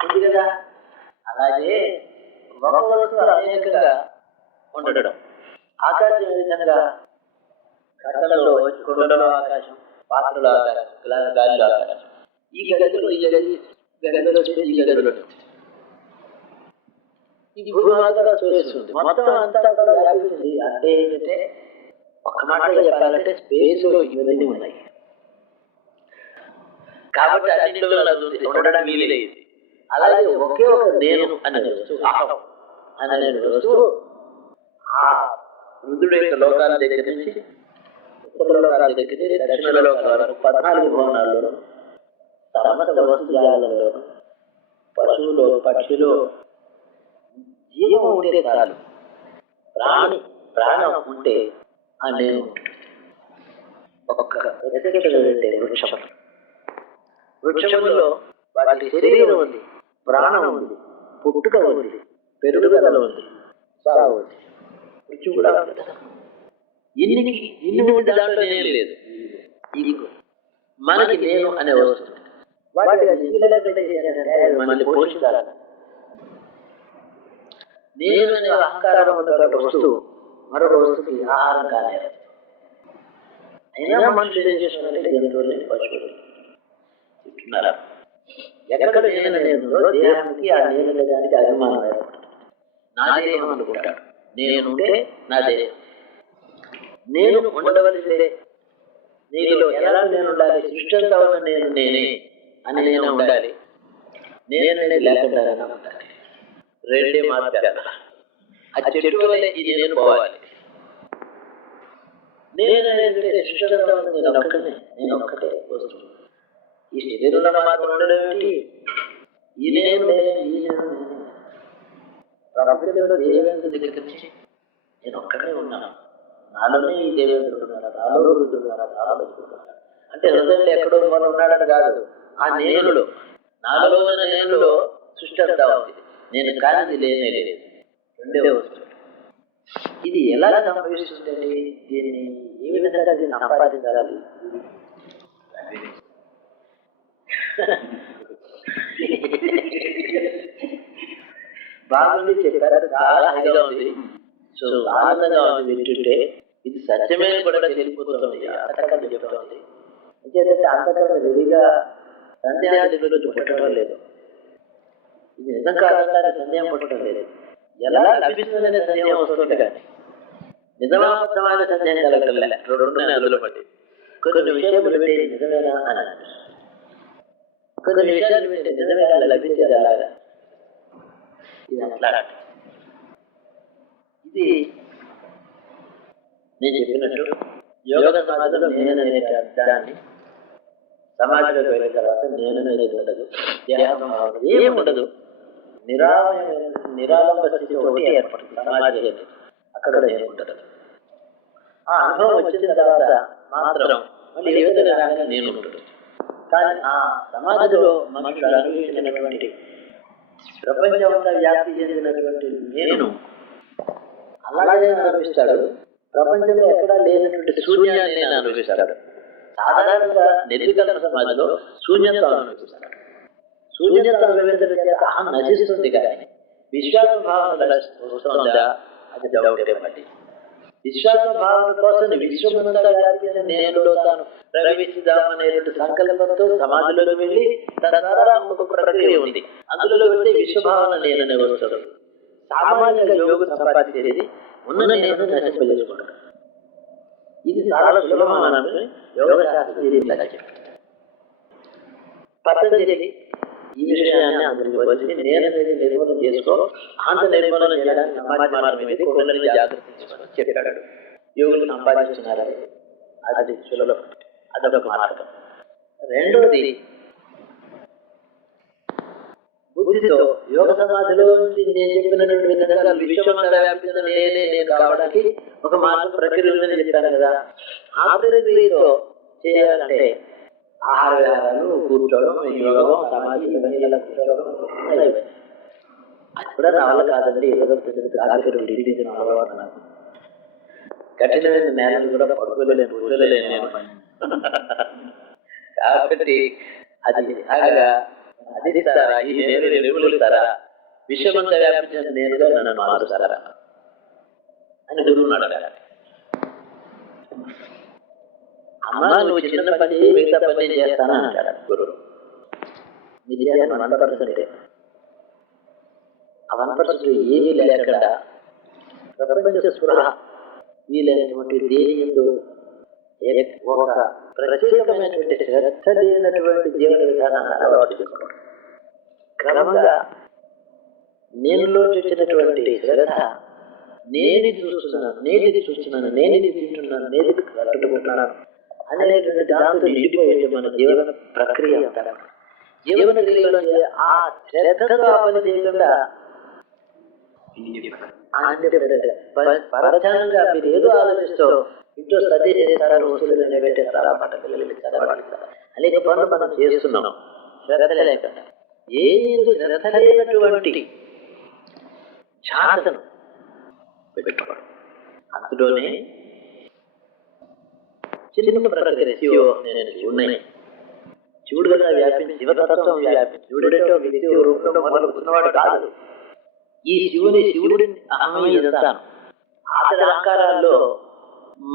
ఉంది కదా. అలాగే ఒక వస్తువు అనేకంగా ఉండడం. ఆకాశం ఏ విధంగా కట్టలలో కుండలో ఆకాశం, పాత్రలో ఆకాశం, గాలిలో ఆకాశం, ఈ గదిలో ఈ గదిలో ఈ గదిలో ఈ భూమాతగా చూస్తుంది. మొత్తం అంతా కూడా వ్యాపించింది. అంటే ఏంటంటే ఒక మాటలో చెప్పాలంటే స్పేస్ లో ఇవన్నీ ఉన్నాయి. కాబట్టి అన్నింటిలో ఉండడం వీలైంది. అలాగే ఒకే ఒక నేను అనే వస్తువు, అహం అనే వస్తువు ఆ రుద్రుడు యొక్క లోకాల దగ్గర నుంచి ఉత్తర లోకాల దగ్గర నుంచి దక్షిణ లోకాల వరకు 14 భవనాల్లో సమస్త వస్తుజాలలో పశువులు పక్షులు జీవం ఉంటే చాలు, ప్రాణం ఉంటే ఆ నేను ఒక్క వృక్షంలో వాటి శరీరం ఉంది, ప్రాణం ఉంది, పుట్టుక ఉంది, పెరుగుదల ఉంది, సాగు ఉంది. వృక్షం కూడా ఇన్ని దాంట్లో నేను లేదు. మనకి నేను అనే వస్తుంది. మనల్ని పోషించాలి. నేను అనే అహంకారం వస్తువు మరొక వస్తువుకి ఆహారం కాలేదు. అయినా మనుషులు ఏం చేస్తున్నారంటే జంతువులు పశువులు తింటున్నారా? ఎక్కడ నేను లేదో దేహానికి ఆ నేను లేదానికి అభిమానం ఏర్పడుతుంది. నా దేహం అనుకుంటాడు. నేనుంటే నా దేహం. నేను ఉండవలసిందే. నీలో ఎలా నేను ఉండాలి? సృష్టించా ఉన్న నేను నేనే అని నేను ఉండాలి. నేననే లేకుండా ఉండాలి. రెండే మార్గాలు. ఆ చెట్టు వల్ల ఇది నేను పోవాలి. నేననేది సృష్టించా ఉన్న నేను ఒక్కటే వస్తువు. ఈ శరీరంలో మాత్రం ఉండడం ఏమిటి? ఈ నేను ప్రపంచంలో దేవేంద్రుడి దగ్గర నుంచి నేను ఒక్కడే ఉన్నాను. నాలోనే ఈ దేవేంద్రుడు ఉన్నాడు, నాలో రుద్రుడు ఉన్నాడు, నాలో బతుకుతున్నాడు. అంటే హృదయంలో ఎక్కడో మనం ఉన్నాడని కాదు, ఆ నేనులో, నాలో ఉన్న నేనులో సృష్టి అంతా ఉంది. నేను కానిది లేనే లేదు. రెండే వస్తువు. ఇది ఎలా సంభవిస్తుందండి? దీన్ని ఏ విధంగా దీన్ని సంపాదించాలి? బాగుంది చెప్పారు, చాలా హాయిగా ఉంది. సో ఆనందంగా ఉంది వింటుంటే. ఇది సత్యమే కూడా తెలిసిపోతుంది, అంతకన్నా చెప్తుంది. ఇంకేదంటే అంతకన్నా విధిగా సందేహాలు పుట్టడం లేదు. ఇది నిజం కాదంటే సందేహం పుట్టడం లేదు. ఎలా లభిస్తుందనే సందేహం వస్తుంది కానీ నిజమైన సందేహం కలగటం లేదు. రెండునే అందులో పట్టి కొన్ని విషయాలు పెట్టి నిజమేనా అని, కొన్ని విషయాలు పెట్టి నిజమేనా లభించేది అలాగా. ఇది అట్లా. ఇది నేను చెప్పినట్టు యోగ సమాధిలో నేననే దాన్ని సమాధిలోకి వెళ్ళిన తర్వాత నేననేది ఉండదు, ఏమి ఉండదు. నిరాలంబ స్థితి ఒకటి ఏర్పడుతుంది సమాధి. అక్కడ నేను ఉండదు. ఆ అనుభవం వచ్చిన తర్వాత మాత్రం మళ్ళీ ఏదైనా రాగా నేను ఉండదు. కానీ ఆ సమాధిలో మనుషులు అనుభవించినటువంటి ప్రపంచమంతా వ్యాప్తి చెందినటువంటి నేను అలాగే అనుభవిస్తాడు. ప్రపంచంలో ఎక్కడా లేనటువంటి శూన్యాన్ని నేను అనుభవిస్తాడు. సాధారణంగా నిర్వికల్ప సమాధిలో శూన్యత అనుభవిస్తాడు. శూన్యత అనుభవించడం చేత అహం నశిస్తుంది కానీ విశ్వాస భావన వస్తుందా అది డౌటే. మళ్ళీ విశ్వాస భావన కోసం విశ్వమంతా వ్యాపించిన నేనులో తాను ప్రవేశిద్దామనేటువంటి సంకల్పంతో సమాధిలో వెళ్ళి తద్వారా ఒక ప్రక్రియ ఉంది. అందులో వెళ్తే విశ్వభావన నేననే వస్తుంది. సామాన్యంగా యోగ సంపాదించేది ఉన్న నేను నశింపజేసుకుంటాడు. ఇది చాలా సులభమైన యోగ శాస్త్రం. పతంజలి ఈ విషయాన్ని అందరికీ వచ్చి నేననేది నిర్మూలన చేసుకో, అంత నిర్మూలన చేయడానికి సమాజ మార్గం అయితే కొందరిని జాగ్రత్త చెప్పాడు. యోగులు సంపాదించున్నారని అది సులభం, అదొక మార్గం. రెండోది బుద్ధితో యోగ సమాధిలో నేను చెప్పినటువంటి విధంగా విశ్వమంతా వ్యాపించిన నేనే నేను కావడానికి ఒక మార్గం ప్రక్రియ ఉందని చెప్పాను కదా. ఆ ప్రక్రియతో చేయాలంటే ఆహార విహారాలు, కూర్చోవడం, యోగం, సమాధి, ఇవన్నీ కూర్చోవడం అది కూడా నా వల్ల కాదండి. అలవాటు నాకు కఠినమైన నేలలు కూడా పడుకోలేను, కూర్చోలేను నేను. కాబట్టి అది అలాగా అది ఇస్తారా, ఈ నేను నిర్మూలిస్తారా, విషయమంతా వ్యాపించిన నేనుగా నన్ను మారుస్తారా అని గురువుని అడగాలి. అమ్మ నువ్వు చిన్న పని మిగతా పని చేస్తానా అంటాడు గురువు. మీ ధ్యానం 1%. ఆ 1% ఏమీ లేకుండా ప్రపంచ స్పృహ వీలైనటువంటి దేని యందు ఒక ప్రత్యేకమైనటువంటి శ్రద్ధ లేనటువంటి జీవన విధానాన్ని అలవాటు చేసుకోవడం. క్రమంగా నేనులో చూసినటువంటి శ్రద్ధ నేనిది చూస్తున్నాను, నేనిది తింటున్నాను, నేనిది కట్టుకుంటున్నాను అనేటువంటి దాంతో నిండిపోయేది మన జీవన ప్రక్రియ అంటారు. జీవన క్రియలో ఆ శ్రద్ధతో ఆ పని చేయకుండా పరచానంగా మీరు ఏదో ఆలోచిస్తూ ఇంట్లో సర్ది చేస్తారు, వస్తువులు నిలబెట్టేస్తారా, పంట పిల్లలు చదవడతారా, అనేక పనులు మనం చేస్తున్నాం శ్రద్ధ లేకుండా. ఏది శ్రద్ధ లేనటువంటి శాసనం పెట్టుకోవడం. అందులోనే చిన్న ప్రక్రియ శివుడు శివుడు కదా వ్యాపించి శివతత్వం వ్యాపించి శివుడేటో వ్యక్తి రూపంలో మొదలుకున్నవాడు కాదు. ఈ శివుడి ఇదంతా అతడి అహంకారాల్లో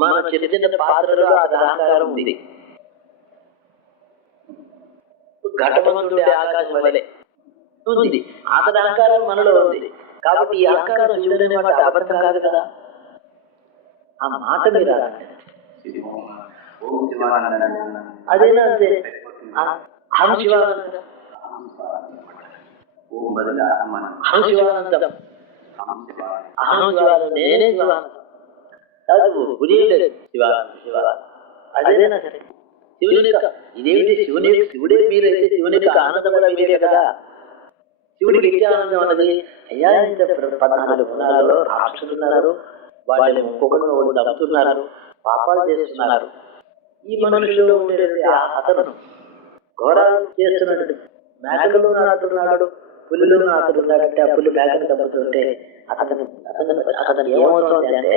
మన చిన్న చిన్న పాత్రలో అతడి అహంకారం ఉంది. ఘటమంతుడి ఆకాశం వలె ఉంది, అతడి అహంకారం మనలో ఉంది. కాబట్టి ఈ అహంకారం శివుడనే మాట అబద్ధం కాదు కదా. ఆ మాట మీరు అదేనా అంతే. అహం శివానందం, అహం శివానందం, అహం శివానందం, నేనే శివానందం కాదు. బురియలేదు శివానందం. అదేనా సరే శివుని యొక్క ఇదేమిటి శివుడే మీరైతే శివుని యొక్క ఆనందం కూడా మీరే కదా. శివుడికి ఎట్టి ఆనందం అన్నది అయ్యా 14 గుణాలలో రాక్షసులు ఉన్నారు, వాళ్ళు ఒక్కొక్కరు వాళ్ళు తప్పుతున్నారు, పాపాలు చేస్తున్నారు. ఈ మనుషుల్లో ఉండేటువంటి అతను ఘోరాలు చేస్తున్నట్టు మేకలోనూ అతడున్నాడు, పులిలోనూ అతడున్నాడంటే ఆ పులి మేకను తప్పుతుంటే అతను ఏమవుతుంది అంటే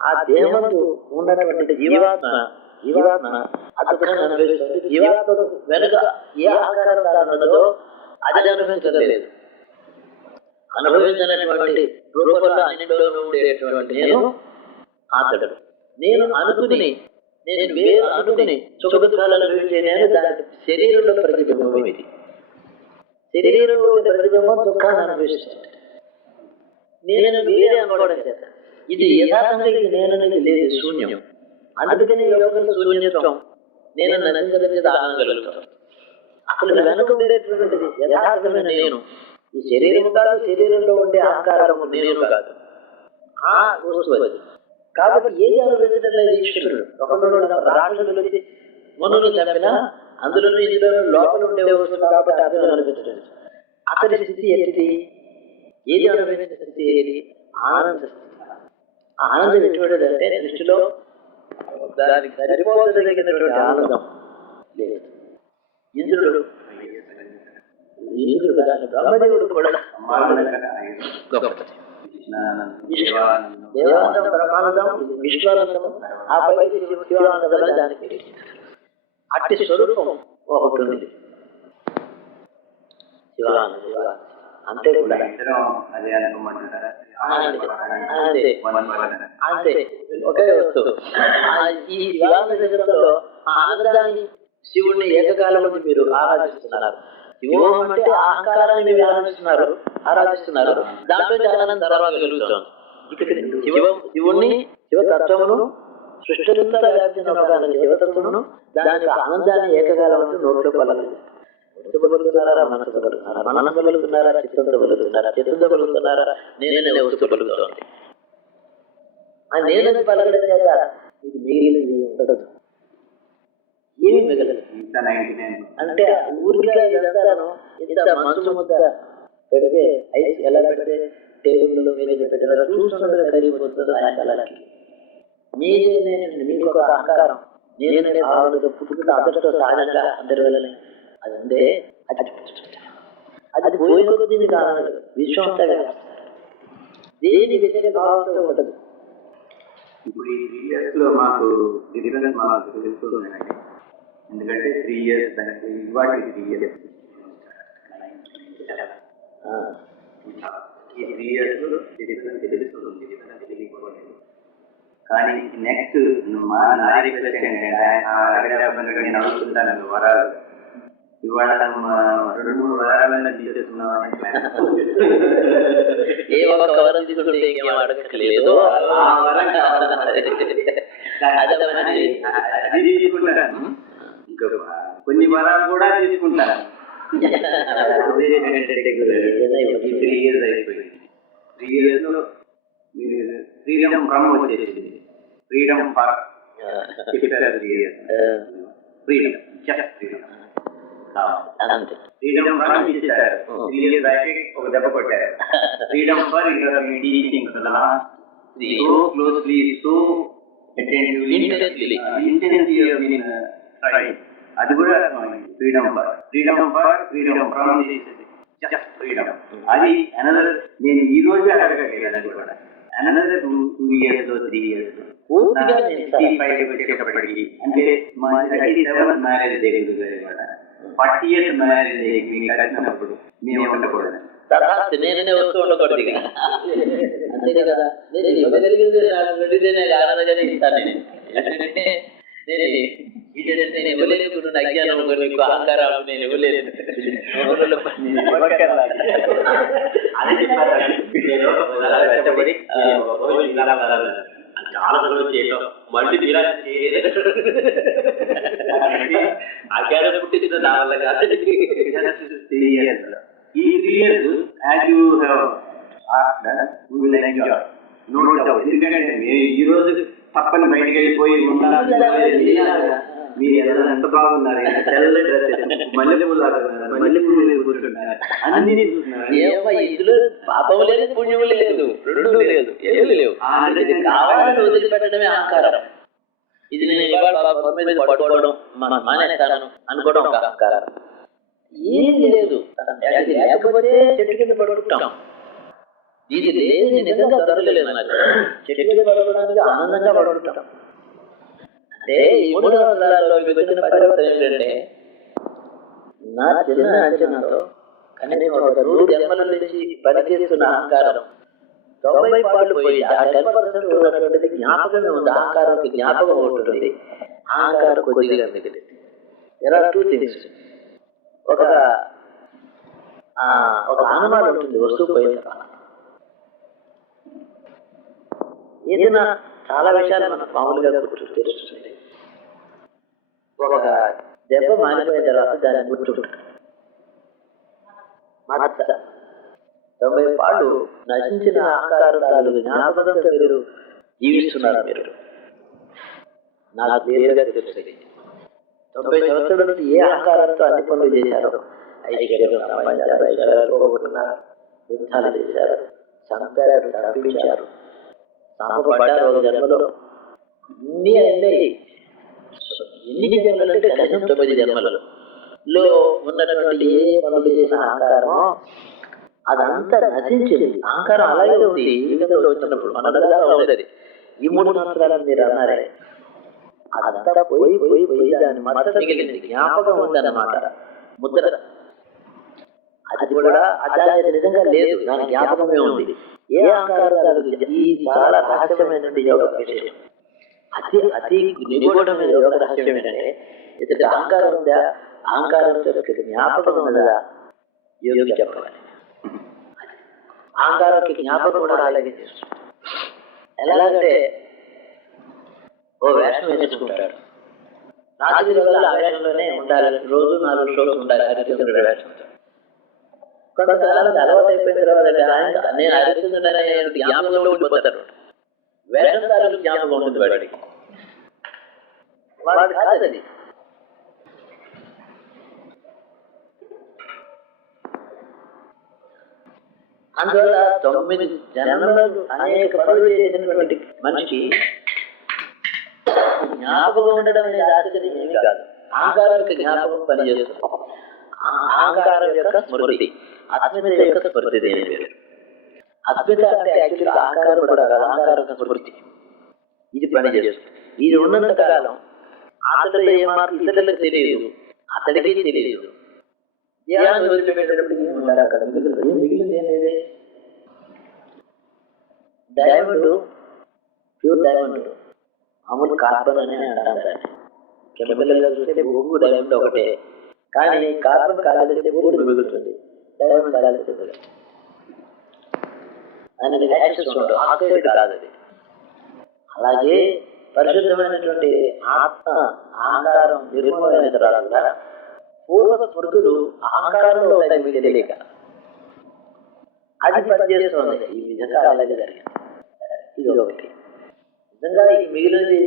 ఆ దేహంతో ఉన్నటువంటి జీవాత్మ అతను అనుభవిస్తుంది. జీవాత్మ వెనుక ఏ ఆకారం ఉన్నదో అది అనుభవించలేదు. అనుభవించినటువంటి రూపంలో అన్నింటిలోనూ ఉండేటువంటి అతడు నేను అనుకుని సుఖదుఖాలను అనుభవించే నేను దాని శరీరంలో ప్రతిబింబం. ఇది శరీరంలో ఉండే ప్రతిబింబం దుఃఖాన్ని అనుభవిస్తుంది. నేను వేరే అనుకోవడం చేత ఇది యథార్థంగా ఇది నేననేది లేదు, శూన్యం. అందుకని యోగంలో శూన్యత్వం నేను నశించలేదు ఆనందగలుగుతాను. అసలు వెనుక ఉండేటువంటిది యథార్థమైన నేను ఈ శరీరం కాదు, శరీరంలో ఉండే అహంకారము నేను కాదు, ఆ వస్తువు అది. కాబట్టి ఏది అనుభవించడం లేదు ఈశ్వరుడు. ఒకప్పుడు రాక్షసులు వచ్చి మనులు చంపినా అందులో ఇందులో లోపల ఉండే వస్తువు కాబట్టి అతను అనుభవించడం. అతడి స్థితి ఏది? ఏది అనుభవించే స్థితి ఏది? ఆనంద స్థితి. ఆనందం ఎటువంటిది అంటే దృష్టిలో దానికి సరిపోదగినటువంటి ఆనందం లేదు. ఇంద్రుడు బ్రహ్మదేవుడు కూడా గొప్పది. దేవానందం, బ్రహ్మానందం, విశ్వానందం, ఆ పై శివానందం దానికి అట్టి స్వరూపం ఒకటి ఉంది శివానందం. అంతే కూడా అంతే ఒకే వస్తువు. ఈ శివానందంలో ఆనందాన్ని శివుణ్ణి ఏకకాలం మీరు ఆరాధిస్తున్నారు. శివోహం అంటే అహంకారాన్ని మీరు ఆరాధిస్తున్నారు. దాంట్లో ఆనందం తర్వాత కలుగుతుంది. శివుణ్ణి శివతత్వమును సృష్టింతా వ్యాపించిన శివతత్వమును దాని ఆనందాన్ని ఏకకాలం అంటే నోట్లో పలకలేదు. పలుకుతున్నారా, మనసు పలుకుతున్నారా, మనసు పలుకుతున్నారా, చిత్తంతో పలుకుతున్నారా, చిత్తంతో పలుకుతున్నారా, నేనే వస్తూ పలుకుతోంది. ఆ నేనది పలకడం చేత ఇది మిగిలినది ఉండదు, ఏమి మిగలదు. అంటే ఊరికే ఇదంతాను ఇంత మనసు ముద్ద పెడితే ఐస్ ఎలా పెడితే టేబుల్ మీద పెట్టారు చూస్తుండగా కరిగిపోతుందో సాయంకాలానికి. మీదే నేను మీకు ఒక అహంకారం నేనే భావనతో పుట్టుకుంటే అందరితో సహజంగా అందరి వల్లనే అది ఉంటే అది పోయిన కొద్ది కారణం విశ్వం అంతా దేని వ్యతిరేక భావంతో ఉండదు. ఇప్పుడు ఈ 3 years లో మాకు డిఫరెన్స్ మాకు తెలుస్తుందండి. ఎందుకంటే 3 years దానికి ఇవాటి 3 years ఈ 3 years తెలుస్తుంది తెలియకపోలేదు. కానీ నెక్స్ట్ నా రిక్వెస్ట్ ఏంటంటే నేను అడుగుతుంటాను వరాలు. ఇవాళ 2-3 వరాలన్నా తీసేస్తున్నామని అది తీసుకుంటాను. ఇంకా కొన్ని వరాలు కూడా తీసుకుంటాను. 3 years అయిపోయింది. 3 years లో ఫ్రీడమ్ ఫ్రమ్ వచ్చేసింది. Freedom for freedom freedom from ఇచ్చేసారు. 3 years అయితే ఒక దెబ్బ కొట్టారు. Freedom for teaching so closely so attentively intensively అది కూడా ఫ్రీడమ్ ఫ్రమ్ ఫ్రీడమ్. అది అనదర్ నేను ఈ రోజు అడగలేదు. అది కూడా అనదర్ 2 years 3 years 65 వచ్చేటప్పటికి అంటే 37th మ్యారేజ్ దగ్గర 40th మ్యారేజ్ మీకు కలిసినప్పుడు మేము ఉండకూడదు. నేనే వస్తూ ఉండకూడదు అంతే కదా. నేను ఇవ్వగలిగింది కానీ ఇస్తాను. నేను ఇవ్వలేదు అజ్ఞానం అహంకారాలు నేను ఇవ్వలేదు. చాలా చదువు చేయటం మళ్ళీ అజ్ఞానం పుట్టించిన దానివల్ల కాదు. ఈ 3 years as you have asked us, we will enjoy. No doubt. ఎందుకంటే ఈ రోజు తప్పని బయటకు వెళ్ళిపోయి మీరు ఎంత బాగున్నారు, తెల్ల డ్రెస్ మల్లెపూలు మల్లెపూలు మీద కూర్చుంటారు అన్ని చూస్తున్నారు. ఇందులో పాపం లేదు పుణ్యం లేదు, రెండు లేదు, ఏమి లేవు. కావాలని వదిలిపెట్టడమే అహంకారం. ఇది నేను పట్టుకోవడం మానేస్తాను అనుకోవడం ఒక అహంకారం. ఏది లేదు, లేకపోతే చెట్టు కింద పడుకుంటాం. ఇది లేదు నిజంగా దొరకలేదు. నాకు చెట్టు కింద పడుకోవడానికి ఆనందంగా పడుకుంటాం. అంటే ఈ 3 సంవత్సరాల్లో వచ్చిన పరివర్తన ఏంటంటే నా చిన్న అంచనాతో కనీసం ఒక 100 జన్మల నుంచి పనిచేస్తున్న అహంకారం 90 పాళ్ళు పోయి ఆ 10% ఉన్నటువంటిది జ్ఞాపకమే ఉంది. అహంకారానికి జ్ఞాపకం ఉంటుంది, అహంకారం కొద్దిగా మిగిలింది. There are 2 things. ఒక అనుమానం ఉంటుంది వస్తువు పోయిన తర్వాత. ఏదైనా చాలా విషయాలు మనకు మామూలుగా తెలుస్తుంది. ఒక దెబ్బ మారిపోయిన తర్వాత దాన్ని గుర్తుంటుంది. 90 పాళ్ళు నశించిన అహంకారాలు జ్ఞాపకంతో మీరు జీవిస్తున్నారు. మీరు నాకు క్లియర్గా తెలుస్తుంది. 90 సంవత్సరాల నుంచి ఏ అహంకారంతో అన్ని పనులు చేశారో, ఐశ్వర్యం సంపాదించారు, ఐశ్వర్యాలు పోగొట్టుకున్నారు, యుద్ధాలు చేశారు, చంపారు, చంపించారు, సాపపడ్డారు. ఒక జన్మలో ఇన్ని అయినాయి. ఎన్ని జన్మలు అంటే కనీసం 9 జన్మలలో ఉన్నటువంటి ఏ పనులు చేసిన అహంకారం అదంతా నశించింది. అహంకారం అలాగే ఉంది. జీవితంలో వచ్చినప్పుడు మనగా ఉండదు. ఈ 3 సంవత్సరాలు మీరు అన్నారే అదంతా పోయి పోయి పోయి దాని మత మిగిలింది, జ్ఞాపకం ఉందన్నమాట, ముద్ర. అది కూడా అది నిజంగా లేదు, దాని జ్ఞాపకమే ఉంది. ఏ అహంకారాలు ఈ చాలా రహస్యమైనటువంటి యోగ విషయం. అతి నిగూఢమైన యోగ రహస్యం ఏంటంటే ఇతడి అహంకారం ఉందా, అహంకారంతో జ్ఞాపకం ఉన్నదా యోగి చెప్పాలి. అహంకారానికి జ్ఞాపకం కూడా అలాగే చేస్తుంది. ఎలాగంటే ఓ వేషం వేసుకుంటాడు, రాత్రి వల్ల ఆ వేషంలోనే ఉండాలి, రోజు 4 షోలు ఉండాలి హరిశ్చంద్రుడి వేషంతో. కొంతకాలం అలవాటు అయిపోయిన తర్వాత నేను హరిశ్చంద్రుడనే జ్ఞాపకంలో ఉండిపోతాడు. వేషందారులు జ్ఞాపకం ఉంటుంది వాడికి, వాడు కాదని. అందువల్ల 9 జన్మలు అనేక పనులు చేసినటువంటి మనిషి జ్ఞాపకం ఉండడం అనేది ఆశ్చర్యం ఏమీ కాదు. అహంకారానికి జ్ఞాపకం పనిచేస్తుంది. అహంకారం యొక్క స్మృతి, అస్మిత యొక్క స్మృతి. దేని పేరు అస్మిత అంటే యాక్చువల్గా అహంకారం కూడా కాదు, అహంకారం యొక్క స్మృతి. ఇది పనిచేస్తుంది. ఇది ఉన్నంత కాలం అతడిలో ఏ మార్పు ఇతరులకు తెలియదు, అతడికి తెలియదు. దేహాన్ని వదిలిపెట్టేటప్పుడు ఏముంటారు అక్కడ మిగిలింది ఏంటంటే డైమండ్, ప్యూర్ డైమండ్, మామూలు కార్బన్ అని అంటాం దాన్ని. కెమికల్గా చూస్తే బొగ్గు డైమండ్ ఒకటే, కానీ కార్బన్ కాలిస్తే బూడిద మిగులుతుంది, డైమండ్ కాలిస్తే దానికి యాక్సెస్ ఉండదు, ఆక్సైడ్ కాదు అది. అలాగే పరిశుద్ధమైనటువంటి ఆత్మ అహంకారం నిర్మూలమైన తర్వాత పూర్వ స్మృతులు అహంకారంలో ఉంటాయి మీకు తెలియక, అది పనిచేస్తుంది. ఈ విధంగా అలాగే జరిగింది. ఇది ఒకటి. నిజంగా ఈ మిగిలినది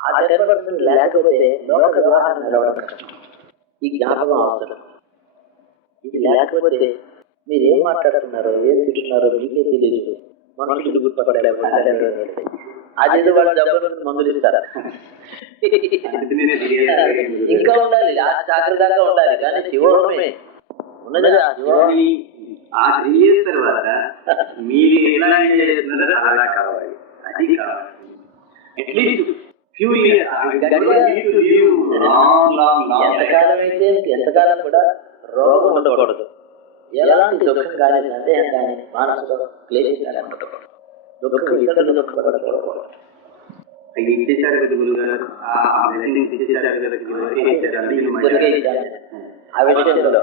ఆ 10% లేకపోతే లోక వ్యవహారం నిలవడం కష్టం. ఈ జ్ఞాపకం అవసరం. ఇది లేకపోతే మీరు ఏం మాట్లాడుతున్నారో, ఏం తింటున్నారో మీకే తెలియదు. మనుషులు గుర్తుపడలేము. అది వాళ్ళు డబ్బులు మందులు ఇస్తారా? ఇంకా ఉండాలి, జాగ్రత్తగా ఉండాలి. కానీ శివమే ఉన్నది. ఆ 3 years తర్వాత మీరు ఎలా ఎంజాయ్ చేస్తున్నారో అలా కావాలి, అది కావాలి. అట్లీస్ట్ ఫ్యూ ఇయర్స్ ఎంతకాలం అయితే ఎంతకాలం కూడా రోగం ఉండకూడదు, ఎలాంటి దుఃఖం కానీ సందేహం కానీ మానసిక క్లేశం కానీ ఉండకూడదు. దుఃఖం ఇతరులు దుఃఖపడకూడదు. ఇచ్చేసారు కదా గురువు గారు, ఇచ్చేసారు కదా ఆ విషయంలో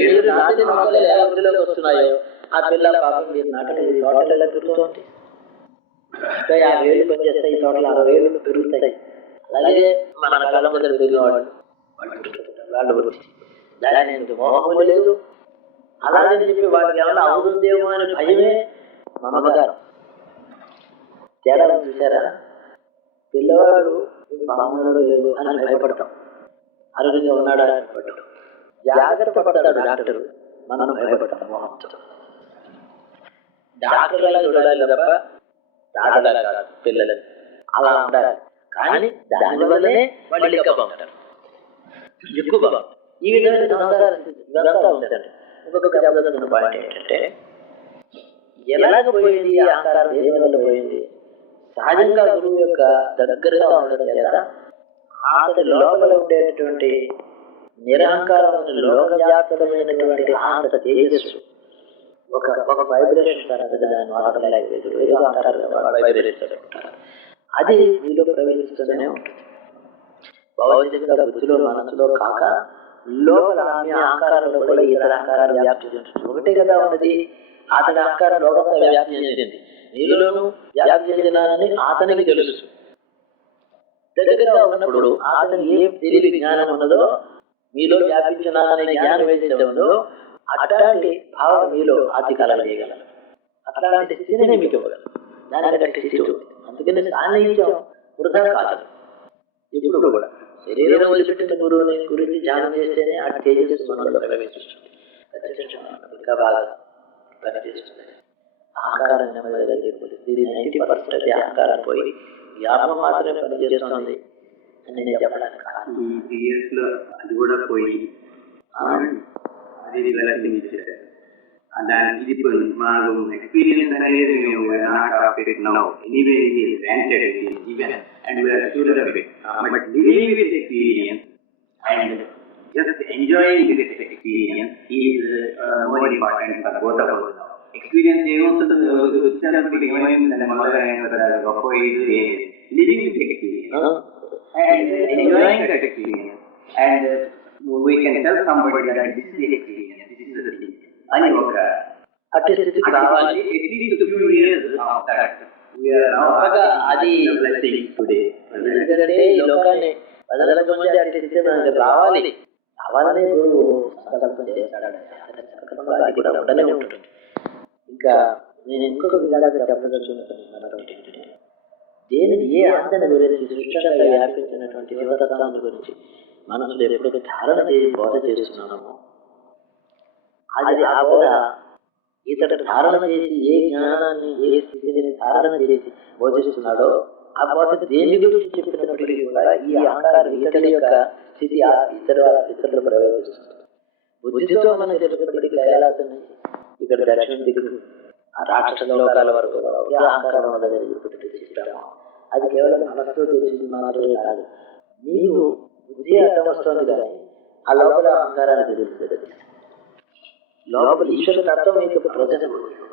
మీరు నాటిన మొక్కలు ఎలా వృద్ధిలోకి వస్తున్నాయో ఆ పిల్ల పాపం మీరు నాటిన తోటలు ఎలా పెరుగుతుంది. ఇంకా 50 ఏళ్ళు పనిచేస్తాయి, ఈ తోటలు 60 ఏళ్ళు పెరుగుతాయి. అలాగే మన కళ్ళ ముందర పెరిగినవాళ్ళు వాళ్ళు దాని మోహం లేదు. అలాగని చెప్పి వాళ్ళకి ఏమన్నా అవుతుందేమో అని భయమే మమకారం. తేడా చూసారా? పిల్లవాడు బాగున్నాడు లేదు అని భయపడతాం, ఆరోగ్యంగా ఉన్నాడా అని భయపడతాం. జాగ్రత్త పడతాడు డాక్టర్, మనం భయపడతాం మోహంతో. డాక్టర్ అలా చూడాలి తప్ప డాక్టర్ కాదు పిల్లలు అలా ఉండాలి. కానీ దానివల్లనే వాళ్ళు ఇంకా బాగుంటారు, ఎక్కువ బాగుంటారు. ఈ విధమైన సంసారం ఇదంతా ఉందండి. ఇంకొక జబర్దస్త్ పాయింట్ ఏంటంటే ఎలాగ పోయింది అహంకారం, దేని వల్ల పోయింది? సహజంగా గురువు యొక్క దగ్గరగా ఉండడం చేత అతని లోపల ఉండేటువంటి నిరహంకారమైన లోకవ్యాప్తమైనటువంటి ఆనంద తేజస్సు ఒక వైబ్రేషన్ అనేది దాన్ని వాడలేకపోయింది. ఏదో అంటారు వైబ్రేషన్, అది మీలో ప్రవేశిస్తూనే ఉంటుంది. భౌతికంగా బుద్ధిలో మనసులో కాక లోపల మీ అహంకారంలో కూడా ఇతర అహంకారం వ్యాప్తి చెందుతుంది. ఒకటే కదా ఉన్నది. అతని అహంకారం లోకంలో వ్యాప్తి చెందింది, నీలోనూ వ్యాప్తి చెందినానని అతనికి తెలుసు. దగ్గరగా ఉన్నప్పుడు అతని ఏ తెలివి జ్ఞానం ఉన్నదో మీలో వ్యాపించినాననే జ్ఞానం ఏదైతే ఉందో అట్లాంటి భావన మీలో అతి కాలం చేయగలరు. అట్లాంటి స్థితిని మీకు ఇవ్వగలరు. దానికంటే స్థితి. అందుకని సాన్నిహిత్యం వృధా కాదు. ఇప్పుడు కూడా శరీరం వదిలిపెట్టిన గురువుని గురించి ధ్యానం చేస్తేనే ఆ తేజస్సు మనలో ప్రవేశిస్తుంది, ఇంకా బాగా పనిచేస్తుంది. అహంకారం నెమ్మదిగా అయిపోతుంది. 90% అహంకారం పోయి జ్ఞాపకం మాత్రమే పనిచేస్తుంది అని నేను చెప్పడానికి కాదు. ఈ 3 years లో అది కూడా పోయి అది వెలసింగ్ ఇచ్చేసారు. దానికి ఇది మాకు ఎక్స్పీరియన్స్ అనేది not of it now anyway granted even and we are sure of it, but living with experience and just enjoying this experience is more important for both of us. Experience ఏమవుతుందో వచ్చినప్పుడు ఏమైందంటే మొదలైన గొప్ప ఇది living with experience and enjoying that experience, and we can tell somebody that this is the experience, this is the thing అని ఒక అట్టి స్థితికి రావాలి. at least a few years of that we are now అది blessing today. ఎందుకంటే ఈ లోకాన్ని ప్రజలకు ముందే అట్టి స్థితి మనకి రావాలి. రావాలనే గురువు సంకల్పం చేస్తాడు. సంకల్పంలో అది కూడా ఉండనే ఉంటుంది. ఇంకా నేను ఇంకొక విధాగా చెప్పదలుచుకున్నటువంటి దేనిని ఏ ఆనందాన్ని గురించి సృష్టిగా వ్యాపించినటువంటి శివతత్వాన్ని గురించి మనసులో ఎప్పుడైతే ధారణ చేసి బోధ చేస్తున్నామో అది ఆ బోధ ఇతడు ధారణ చేసి ఏ జ్ఞానాన్ని ఏ స్థితిని ధారణ చేసి బోధిస్తున్నాడో ఆ బోధ దేని గురించి చెప్పినప్పటికీ కూడా ఈ అహంకారం ఇతడి యొక్క స్థితి ఇతరులు ప్రవేశిస్తుంది. బుద్ధితో మనం చెప్పినప్పటికీ కైలాసం ఇక్కడ దక్షిణ దిగులు ఆ రాక్షస లోకాల వరకు అహంకారం వల్ల జరిగినటువంటి అది కేవలం మనసుతో తెలిసింది మాత్రమే కాదు, నీకు బుద్ధి అర్థం వస్తుంది కానీ ఆ లోపల అహంకారానికి తెలుస్తుంది. లోపల ఈశ్వర తత్వం మీకు ప్రజెంట్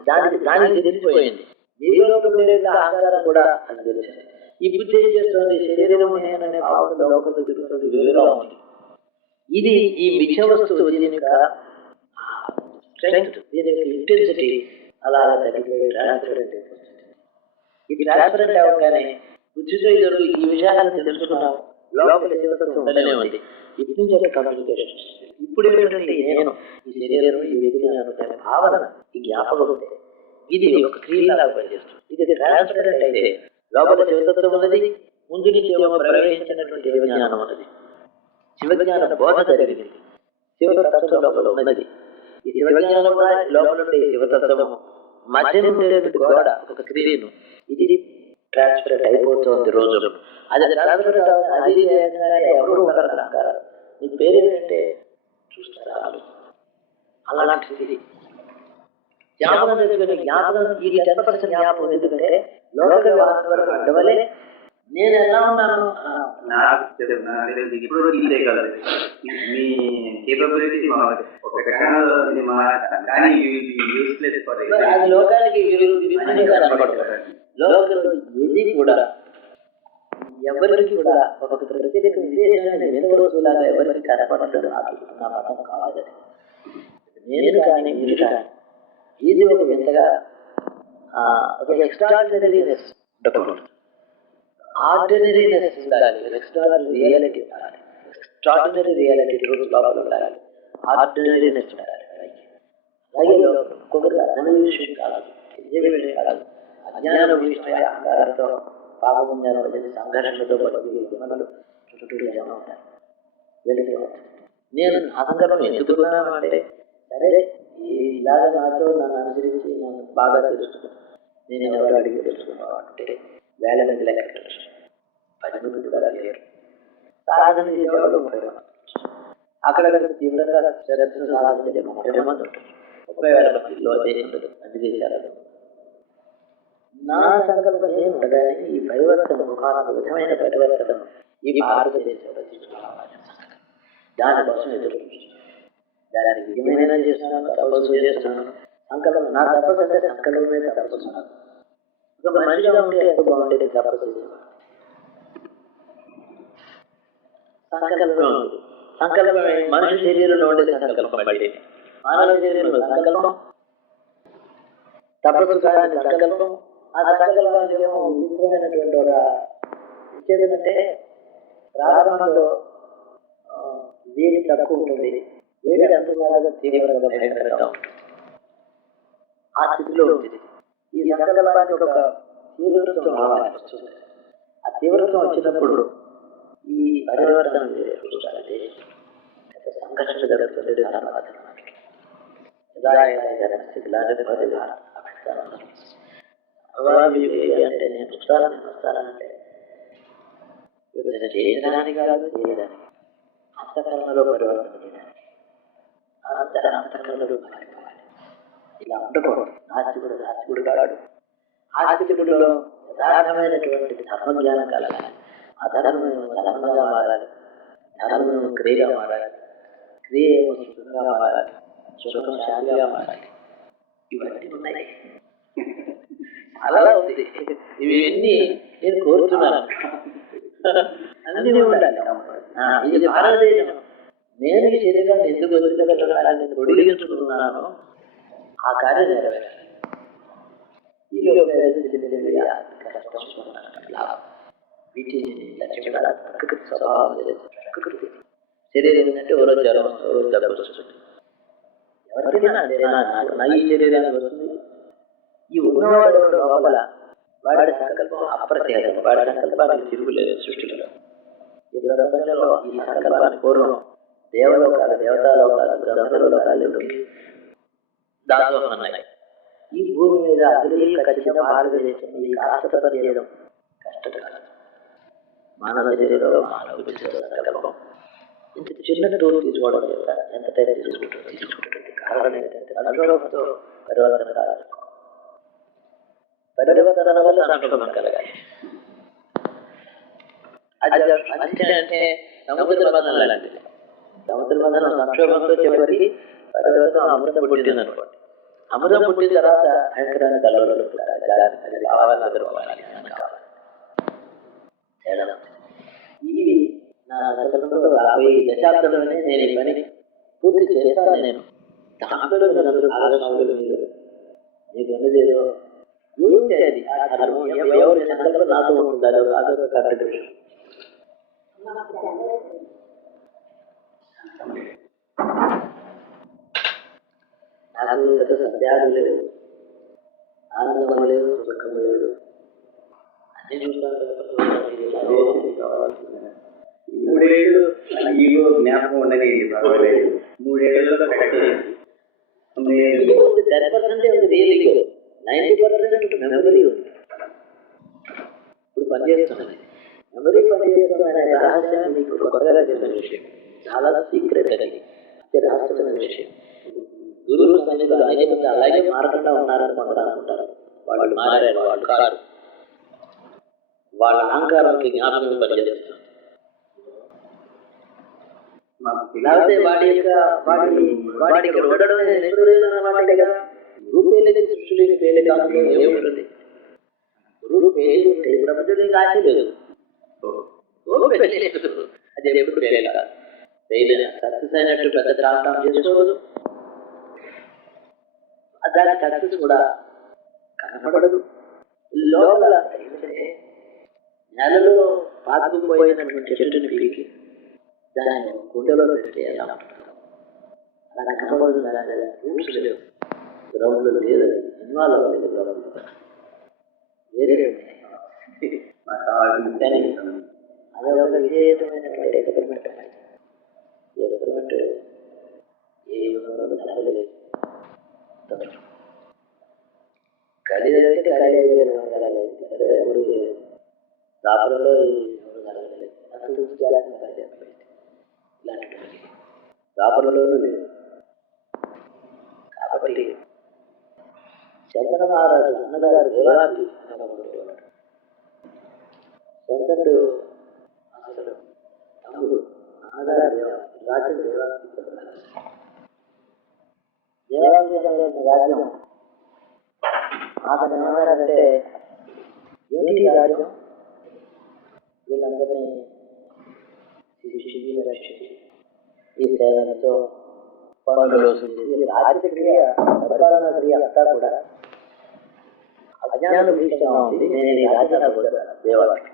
దానికి తెలిసిపోయింది. మీ లోపల ఉండేది అహంకారం కూడా అది తెలిసింది. ఈ బుద్ధి ఏం చేస్తుంది? శరీరం నేననే భావంలో లోపల తిరుగుతుంది, వేరుగా ఉంది. ఇది ఈ మిథ్య వస్తువు దీని యొక్క స్ట్రెంగ్త్, దీని యొక్క ఇంటెన్సిటీ అలా తగ్గిపోయి ట్రాన్స్పరెంట్ అయిపోతుంది. ఇది ట్రాన్స్పరెంట్ అవ్వగానే బుద్ధితో ఇద్దరు ఈ విషయాలను తెలుసుకున్నాం, లోపల శివతత్వం ఉండనే ఉంది. ఇటు నుంచి ఒక కమ్యూనికేషన్. ఇప్పుడు ఏంటంటే నేను ఈ శరీరం ఈ వ్యక్తిని అనుకునే భావన, ఈ జ్ఞాపకం ఇది ఒక క్రియలాగా పనిచేస్తుంది. ఇది ట్రాన్స్పరెంట్ అయితే లోపల శివతత్వం ఉన్నది, ముందు నుంచి ఏమో ప్రవేశించినటువంటి శివజ్ఞానం ఉన్నది. శివజ్ఞాన బోధ జరిగింది, శివతత్వం లోపల ఉన్నది. ఈ శివజ్ఞానం కూడా లోపల ఉండే శివతత్వము మధ్య ఉండేటువంటి గోడ ఒక క్రియను ఇది ట్రాన్స్పరెంట్ అయిపోతుంది రోజు. అది ట్రాన్స్పరెంట్ అది ఎవరు ఉంటారు. నీ పేరు ఏంటంటే చూస్తారా అలాంటి స్థితి జ్ఞాపకం తెచ్చుకుని జ్ఞాపకం ఇది 10% జ్ఞాపకం. ఎందుకంటే లోక వ్యవహారం వరకు అడ్డవలే నేను ఎలా ఉన్నాను ఇప్పుడు తీసేయగలరు మీ కేపబిలిటీ ఒక కానీ అది లోకానికి లోకంలో ఏది కూడా ఎవరికి కూడా ఒక ప్రత్యేక విశేషమైన వినోదలాగా ఎవరికి కనపడదు. నా మతం కావాలి నేను కానీ మీరు కానీ ఇది ఒక వింతగా ఒక ఎక్స్ట్రాడినరీనెస్ ఉండకూడదు. ఆర్డినరీనెస్ ఉండాలి, ఎక్స్ట్రాడినరీ రియాలిటీ ఉండాలి, ఎక్స్ట్రాడినరీ రియాలిటీ ట్రూత్ లోపల ఉండాలి, ఆర్డినరీనెస్ ఉండాలి. అలాగే ఒక్కొక్కరు అజ్ఞాన విషయం కాదు, ఏ విషయం కాదు, అజ్ఞాన విషయ అహంకారంతో పాపపుణ్యాలు సంఘర్షణతో జన్మలు చుట్టూ జమ ఉంటాయి. వీళ్ళకి నేను అహంకారం ఎందుకున్నాను అంటే సరే ఇలాగ నాతో నన్ను అనుసరించి నన్ను బాగా తెలుసుకున్నాను, నేను ఎవరు అడిగి తెలుసుకున్నాను అంటే వేల మంది లెక్క 10 మంది కూడా లేరు. సాధన చేసేవాళ్ళు 30 మంది, అక్కడ తీవ్రంగా శ్రద్ధ సాధన చేసే 30 మంది ఉంటారు. 30,000 మందిలో అదే ఉండదు, అన్ని దేశాలలో. నా సంకల్పం ఏమి ఉండగానే ఈ పరివర్తన ఒక విధమైన పరివర్తన ఈ భారతదేశంలో తీసుకురావాలి. దానికోసం ఎదురు దానికి నిజమైన చేస్తున్నాను, తపస్సు చేస్తున్నాను. సంకల్పం నా తపస్సు అంటే సంకల్పమే తపస్సు. ఒక మనిషిగా ఉంటే ఎంత బాగుండేది తపస్సు. సంకల్పం సంకల్పమే మనిషి శరీరంలో ఉండేది సంకల్పం బట్టి మానవ శరీరంలో సంకల్పం, తపస్సు కాని సంకల్పం. ఆ సంకల్పానికి ఏమో విచిత్రమైనటువంటి ఒక ఇచ్చేదంటే ప్రారంభంలో వేడి తక్కువ ఉంటుంది, వేడి అంతగా తీవ్రంగా భయంకరంగా ఉంటుంది. ఆ స్థితిలో ఉంటుంది. ఈ సంకల్పానికి ఒక తీవ్రత్వం రావాలి. ఆ తీవ్రత్వం వచ్చినప్పుడు ఈ పరివర్తన చూడాలంటే సంఘర్షణ జరుగుతుంది. అంటే నేను వస్తానంటే చేయడానికి కాదు, చేయడానికి అంతఃకరణలో పరివర్తన చేయడానికి, అంతఃకరణలో మారిపోవాలి. ఇలా ఉండకూడదు. నాస్తికుడు కాడు. ఆస్తికుడిలో యథార్థమైనటువంటి ధర్మజ్ఞానం కలగాలి. ఆ ధర్మం ధర్మంగా మారాలి, ధర్మం క్రియగా మారాలి, క్రియ సుఖంగా మారాలి, సుఖం శాంతిగా మారాలి. ఇవన్నీ ఉన్నాయి. అలా ఉంది. ఇవన్నీ నేను కోరుతున్నాను, అన్నీ ఉండాలి. ఇది భారతదేశం. నేను ఈ శరీరాన్ని ఎందుకు వదిలిపెట్టాలని పొడిగించుకున్నాను, ఆ కార్యం నెరవేరాలి. వీటిని ప్రకృతి స్వభావం, ప్రకృతి శరీరం ఏంటంటే ఓ రోజు జ్వరం వస్తుంది, ఓ రోజు దగ్గర వస్తుంది. ఎవరికైనా నా ఈ శరీరానికి వస్తుంది. ఈ ఉన్నవాడు లోపల వాడి సంకల్పం అప్రత్యేకం, వాడి సంకల్పానికి తిరుగులేదు సృష్టిలో. ఈ ప్రపంచంలో ఈ సంకల్పాన్ని పూర్వం దేవలోకాలు, దేవతాలోకాలు, గంధర్వలోకాలు దాదాపు ఉన్నాయి. ఈ భూమి మీద ఖచ్చితంగా భారతదేశం ఈ కాస్త పని చేయడం కష్టం కాదు. మానవ శరీరంలో మానవ సంకల్పం ఇంత చిన్న టూర్ తీసుకోవడం లేదా ఎంత టైం తీసుకుంటుంది. కారణం ఏంటంటే అనుభవంతో పరివర్తన కాదు. పరివర్తన వల్ల సంకల్పం కలగాలి. అది మంచి అంటే సముద్ర బంధం లాంటిది. సముద్ర బంధనం సంక్షోభంతో చివరికి పర్వతం అమృతం పుట్టింది అనుకోండి. అమృతం పుట్టిన తర్వాత భయంకరమైన కలవరలు పుట్టాలి. అది కావాలి, అందరూ కావాలి, కావాలి. ఇవి నా దశకంలో 50 దశాబ్దంలోనే నేను ఈ పని పూర్తి చేస్తాను. నేను దాంట్లో మీరందరూ భాగస్వాములు. మీకు ఉన్నదేదో ఏమిటి అది ఆ ధర్మం, ఎవరి సంకల్పం నాతో ఉంటుందో అదొక కంట్రిబ్యూషన్. నాకు గత సత్యాలు లేదు, ఆనందం లేదు, సుఖం లేదు, అన్ని మూడేళ్ళు ఈగో జ్ఞాపకం ఉండదు. 3 ఏళ్లలో 10% రియల్ ఈగో, 90% మెమరీ ఉంది. ఇప్పుడు పనిచేస్తున్నది మెమరీ పనిచేస్తున్న రహస్యం మీకు కొత్తగా చెప్పిన విషయం, చాలా సీక్రెట్ అది, రహస్యమైన విషయం. గురువు సన్నిధిలో అనేక అలాగే మారకుండా ఉన్నారని కొందరు అనుకుంటారు. వాళ్ళు మారారు, వాళ్ళు కారు. వాళ్ళ అహంకారానికి జ్ఞాపకం పనిచేస్తున్నారు. లేకపోతే వాడికి ఉండడం వాడే కదా. గురువు పేలేదు, సృష్టిలోకి పేలే కాదు ఏముంటుంది. గురువు పేరు ఉంటే ప్రపంచంలోకి ఆశ లేదు. అది ఎప్పుడు పేరు కాదు. పేలిన సక్సెస్ అయినట్టు పెద్ద ట్రాన్స్ఫార్మ్ చేసుకోవద్దు. దాని సక్సెస్ కూడా కనపడదు. లోపల నెలలో పాతుకుపోయినటువంటి చెట్టుని పీకి దాన్ని గుండెలో పెడితే ఎలా ఉంటుంది? అలా కనపడదు. రూట్స్ లేవు, గ్రౌండ్లో లేదు, ఇన్వాల్వ్ అవ్వలేదు. గ్రౌండ్లో వేరే అది ఒక విశేషమైనటువంటి ఎక్స్పెరిమెంట్. ఈ ఎక్స్పెరిమెంట్ ఏ యుగంలో జరగలేదు. ఖాళీ జరిగితే ఖాళీ అయిపోయింది. ఎవరు దాపులలో జరగలేదు. ఇలాంటి దాపులలో లేదు. కాబట్టి శంకర మహారాజు అన్నగారు దేవాది శంకరుడు అసలు తమ్ముడు అన్నగారు రాజ్యం దేవాది రాజ్యం. అతను ఏమన్నాడంటే, ఏమిటి రాజ్యం? వీళ్ళందరినీ రక్షించి ఈ సేవలతో పనులు రాజక్రియ పరిపాలన క్రియ అంతా కూడా అజ్ఞాన భీషంగా ఉంది. నేను ఈ రాజ్యాన్ని దేవాలయం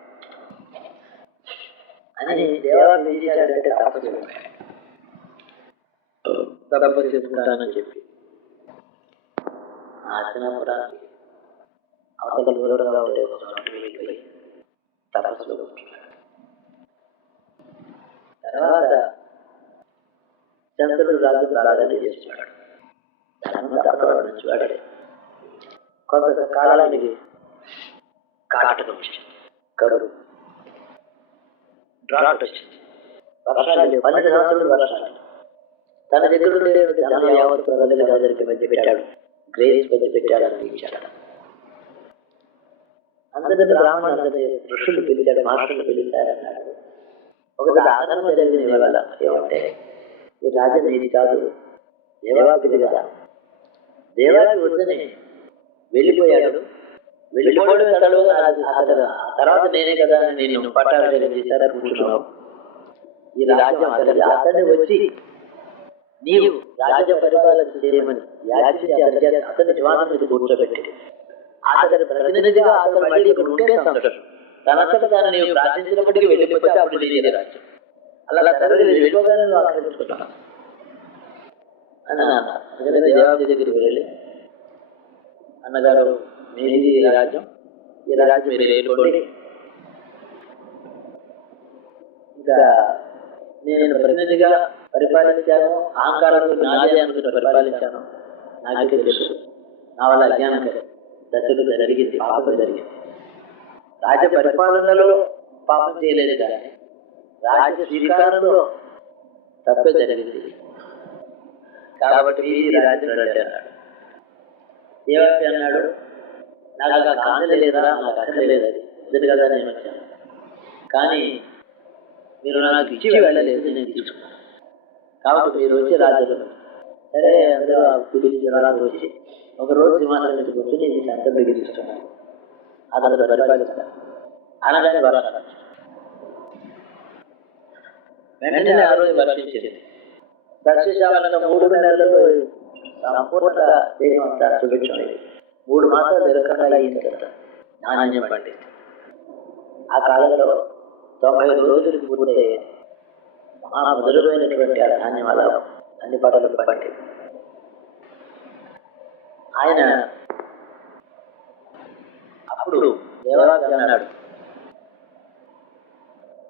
అని దేవాలయం ఏం చేశాడంటే తపస్సు చేసుకుంటానని చెప్పి ఆచనపురానికి అవతల దూరంగా ఉండే ఒక చోటుకి వెళ్ళిపోయి తపస్సులో కూర్చున్నాడు. తర్వాత చంద్రుడు రాజు ప్రార్థన చేస్తున్నాడు. ధర్మ నుంచి వాడే కొంత కాలానికి కాటకం వచ్చింది, కరువు, డ్రాట్ వచ్చింది, వర్షాలు 12 సంవత్సరాలు వర్షాలు. తన దగ్గర ఉండే ధనం యావత్ ప్రజలకి మధ్య పెట్టాడు, గ్రేస్ మధ్య పెట్టాడు, అందించాడు. అందరి బ్రాహ్మణులందరి ఋషులు పిలిచాడు, మాస్టర్లు పిలిచారన్నాడు. ఒక ఆధర్మ జరిగింది వల్ల ఏమంటే, ఈ రాజ్యం ఇది కాదు, దేవాపిది కదా. దేవాకి వద్దని వెళ్ళిపోయాడు. వెళ్ళిపోవడం తర్వాత నేనే కదా నేను పట్టాలు తీసారా కూర్చున్నావు. ఈ రాజ్యం అతన్ని వచ్చి నీవు రాజ్య పరిపాలన చేయమని యాచించి అతన్ని శ్వాసం మీద కూర్చోబెట్టి అతని ప్రతినిధిగా అతను మళ్ళీ ఇక్కడ ఉంటే సంతోషం. తనంతట తాను నీవు ప్రార్థించినప్పటికీ వెళ్ళిపోతే అప్పుడు నీదే రాజ్యం. అలా జరగలేదు. వెళ్ళిపోగానే నువ్వు ఆక్రమించుకున్నావు అని అన్నారు. దేవాది దగ్గరికి వెళ్ళి, అన్నగారు మీది ఈ రాజ్యం, ఈ రాజ్యం మీరు వెళ్ళిపోండి. ఇంకా నేను ప్రతినిధిగా పరిపాలించాను, అహంకారాలు నాదే అనుకుని పరిపాలించాను, నాకే తెలుసు. నా వల్ల అజ్ఞానం దశలు జరిగింది, పాపం జరిగింది. రాజ్య పరిపాలనలో పాపం చేయలేదు, కానీ రాజ్య స్వీకారంలో తప్పే జరిగింది. కాబట్టి ఈ రాజ్యం రెడ్డి అన్నాడు. దేవతి అన్నాడు, నాకు కాంతి లేదరా, నాకు అక్కడ లేదు, అది ఎదురు కదా నేను వచ్చాను. కానీ మీరు నాకు ఇచ్చి వెళ్ళలేదు, నేను తీసుకున్నాను. కాబట్టి మీరు వచ్చి రాజ్యం సరే అందరూ పిలిచి జనాలు వచ్చి ఒకరోజు సింహాసనం మీద కూర్చొని ఇది సంతం బిగిస్తున్నాను, అతను పరిపాలిస్తాను అనగానే వరాలు వెంటనే ఆ రోజు వర్షించింది. దర్శించాలంటే 3 నెలల్లో సంపూర్ణంగా దేశం అంతా చూపించండి. 3 మాసాలు నిరకంగా అయింది కదా ధాన్యం పండింది. ఆ కాలంలో 90 రోజులకి పూర్తయ్యేది. మధురమైనటువంటి ఆ ధాన్యం అలా అన్ని పంటలు పండి ఆయన అప్పుడు దేవరాజు అన్నాడు,